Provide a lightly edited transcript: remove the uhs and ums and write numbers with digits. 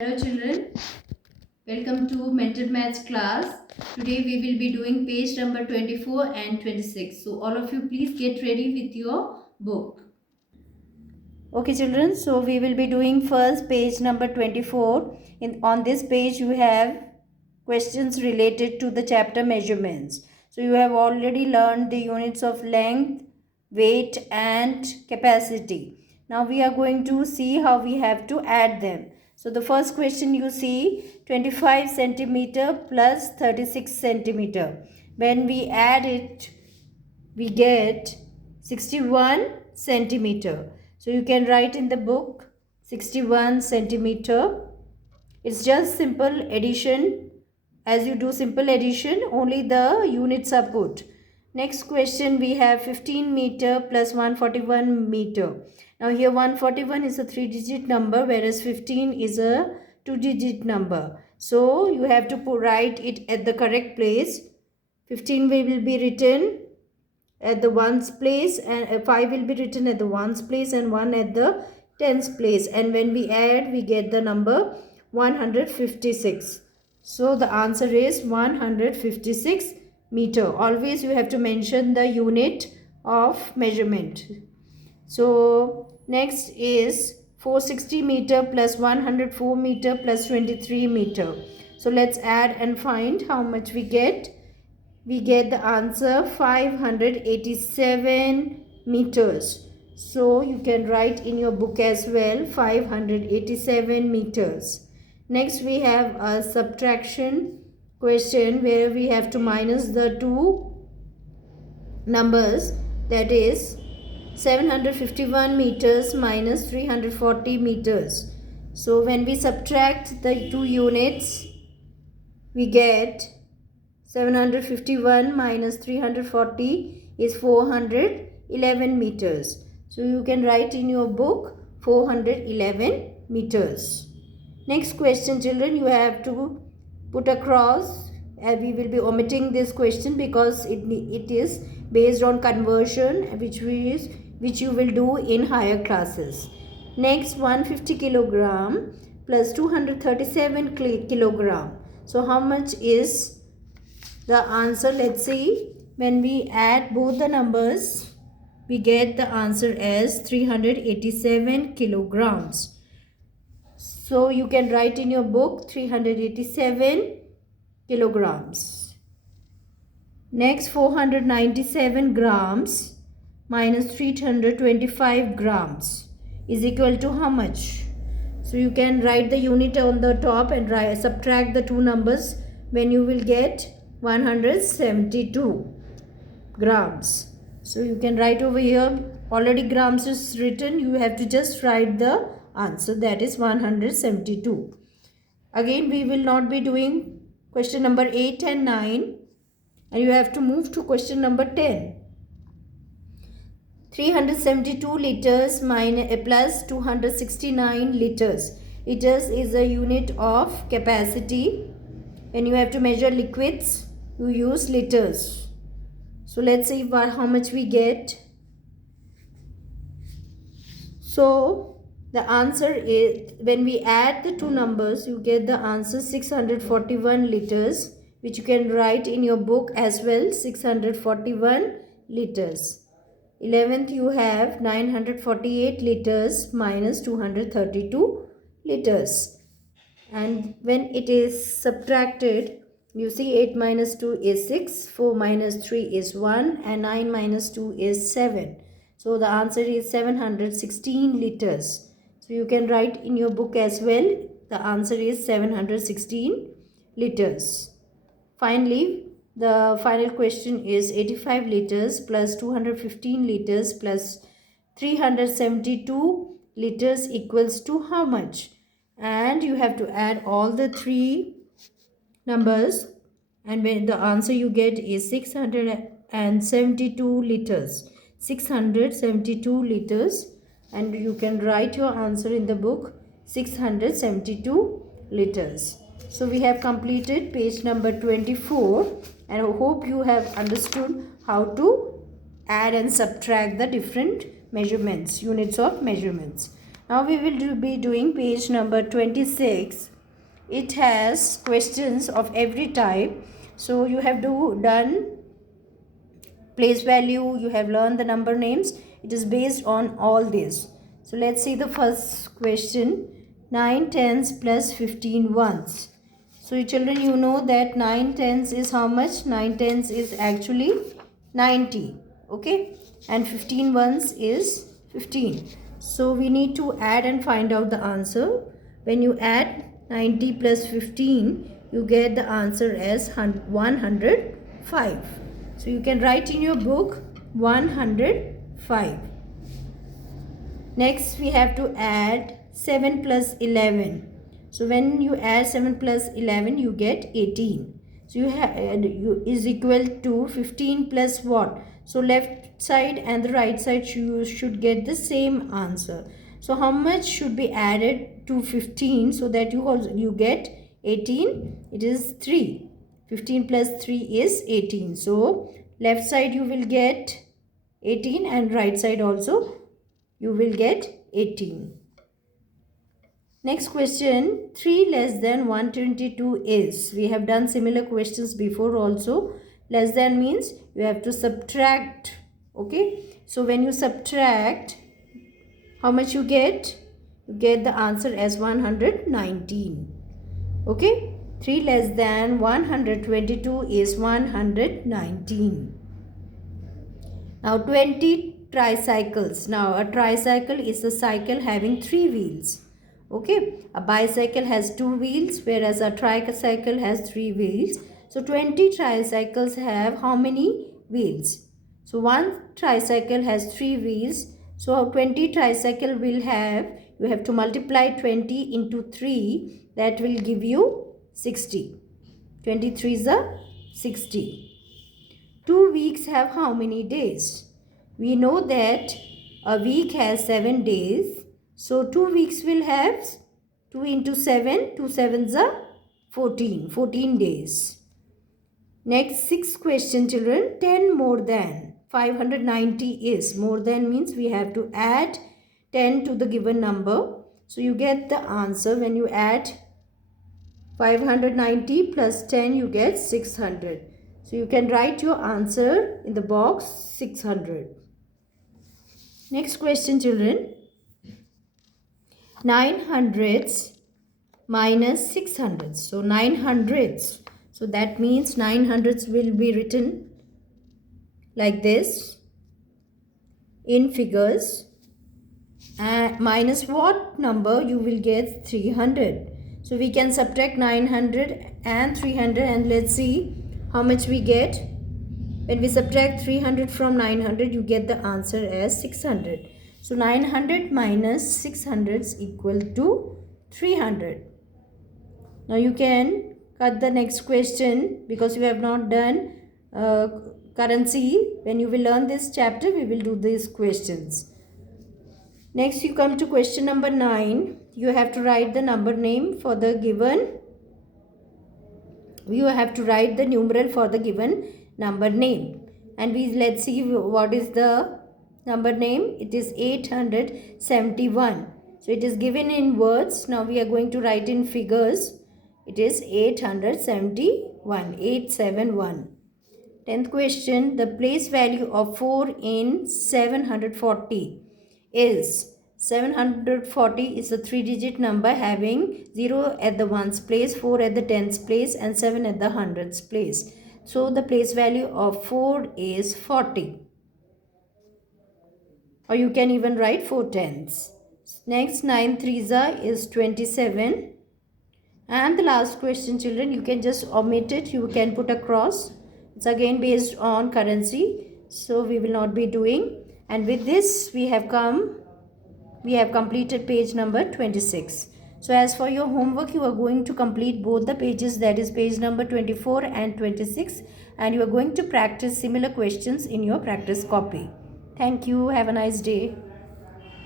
Hello children, welcome to Mental Maths class. Today we will be doing page number 24 and 26. So all of you please get ready with your book. Okay children, so we will be doing first page number 24. On this page you have questions related to the chapter measurements. So you have already learned the units of length, weight and capacity. Now we are going to see how we have to add them. So the first question you see 25 centimeter plus 36 centimeter. When we add it, we get 61 centimeter. So you can write in the book 61 centimeter. It's just simple addition. As you do simple addition, only the units are put. Next question we have 15 meter plus 141 meter. Now here 141 is a 3-digit number whereas 15 is a 2-digit number. So you have to write it at the correct place. 15 will be written at the ones place and 5 will be written at the ones place and 1 at the tens place, and when we add we get the number 156. So the answer is 156 meter. Always you have to mention the unit of measurement. So next is 460 meter plus 104 meter plus 23 meter. So let's add and find how much we get. We get the answer 587 meters. So you can write in your book as well 587 meters. Next we have a subtraction question where we have to minus the two numbers, that is 751 meters minus 340 meters. So when we subtract the two units, we get 751 minus 340 is 411 meters. So you can write in your book 411 meters. Next question children, you have to put a cross. We will be omitting this question because it is based on conversion which you will do in higher classes. Next 150 kilogram plus 237 kilogram. So how much is the answer? Let's see. When we add both the numbers, we get the answer as 387 kilograms. So you can write in your book 387 kilograms. Next 497 grams minus 325 grams is equal to how much? So you can write the unit on the top and subtract the two numbers when you will get 172 grams. So you can write over here, already grams is written, you have to just write the answer, that is 172. Again we will not be doing question number 8 and 9 and you have to move to question number 10. 372 liters plus 269 liters. Liters is a unit of capacity. When you have to measure liquids, you use liters. So let's see how much we get. So the answer is, when we add the two numbers, you get the answer 641 liters, which you can write in your book as well, 641 liters. 11th you have 948 liters minus 232 liters. And when it is subtracted, you see 8 minus 2 is 6, 4 minus 3 is 1 and 9 minus 2 is 7. So the answer is 716 liters. So you can write in your book as well, the answer is 716 liters. Finally, the final question is 85 liters plus 215 liters plus 372 liters equals to how much? And you have to add all the three numbers and when the answer you get is 672 liters. 672 liters, and you can write your answer in the book 672 liters. So we have completed page number 24 and I hope you have understood how to add and subtract the different measurements, units of measurements. Now we will be doing page number 26. It has questions of every type. So you have done place value, you have learned the number names. It is based on all this. So let's see the first question. 9 tens plus 15 ones. So children, you know that 9 tens is how much? 9 tens is actually 90. Okay. And 15 ones is 15. So we need to add and find out the answer. When you add 90 plus 15, you get the answer as 105. So you can write in your book 105. Next we have to add 7 plus 11. So when you add 7 plus 11, you get 18. So you is equal to 15 plus what? So left side and the right side you should get the same answer. So how much should be added to 15 so that you get 18? It is 3. 15 plus 3 is 18. So left side you will get 18 and right side also you will get 18. Next question, 3 less than 122 is. We have done similar questions before also. Less than means you have to subtract. Okay. So when you subtract, how much you get? You get the answer as 119. Okay. 3 less than 122 is 119. Now 20 tricycles. Now a tricycle is a cycle having 3 wheels. Okay, a bicycle has 2 wheels whereas a tricycle has 3 wheels. So 20 tricycles have how many wheels? So one tricycle has 3 wheels. So 20 tricycle will have, you have to multiply 20 into 3, that will give you 60. 23 is a 60. 2 weeks have how many days? We know that a week has 7 days. So 2 weeks will have 2 into 7. 2 sevens are 14. 14 days. Next, 6th question children. 10 more than 590 is. More than means we have to add 10 to the given number. So you get the answer when you add 590 plus 10 you get 600. So you can write your answer in the box 600. Next question children. 9 hundredths minus 6 hundredths. So 9 hundredths. So that means 9 hundredths will be written like this in figures. Minus what number? You will get 300. So we can subtract 900 and 300 and let's see how much we get. When we subtract 300 from 900, you get the answer as 600. So 900 minus 600 is equal to 300. Now you can cut the next question because you have not done currency. When you will learn this chapter, we will do these questions. Next you come to question number 9. You have to write the number name for the given. You have to write the numeral for the given number name. And let's see what is the number name. It is 871. So it is given in words. Now we are going to write in figures. It is 871. 871. 10th question. The place value of 4 in 740 is. 740 is a 3-digit number having 0 at the ones place, 4 at the tens place and 7 at the hundreds place. So the place value of 4 is 40. Or you can even write 4 tens. Next 9 threes is 27. And the last question children, you can just omit it. You can put a cross. It's again based on currency. So we will not be doing. And with this we have completed page number 26. So as for your homework, you are going to complete both the pages, that is page number 24 and 26, and you are going to practice similar questions in your practice copy. Thank you. Have a nice day.